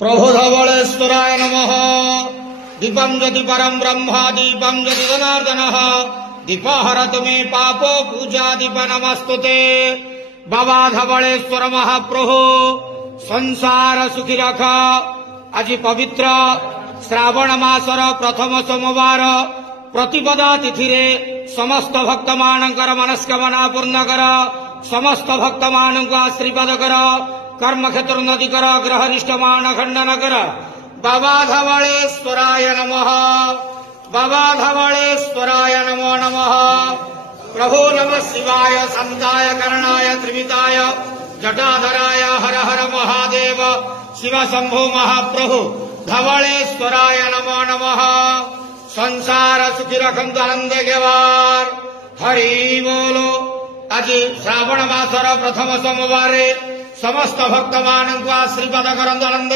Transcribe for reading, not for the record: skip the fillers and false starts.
प्रभु धवलेश्वराय नमः। दीपं ज्योति परम ब्रह्म दीपं ज्योति जनार्दनः दीपहरतु मे पापो पूजा दीप नमस्तुते। बाबा धवलेश्वर महाप्रभु संसार सुखी रख। आज पवित्र श्रावण मासर प्रथम सोमवार प्रतिपदा तिथि समस्त भक्त मानकर मनस्कामना पूर्ण कर। समस्त भक्त मानक आशीर्वाद कर। कर्म क्षेत्र उन्नति कर। ग्रह निष्ठ मान खंडन कर। बाबा धवलेश्वराय नमः। बाबा धवलेश्वराय नमो नमः। प्रभु नमः शिवाय संताय करणाय त्रिविताय जटाधराय हर हर महादेव शिव शंभो महाप्रभु धवलेश्वराय नमो नमः। संसार सुखी रखंतु आनंद गेवार हरि बोलो। आज श्रावण मासर प्रथम सोमवार समस्त भक्त मानक आशीर्वाद करंतु आनंद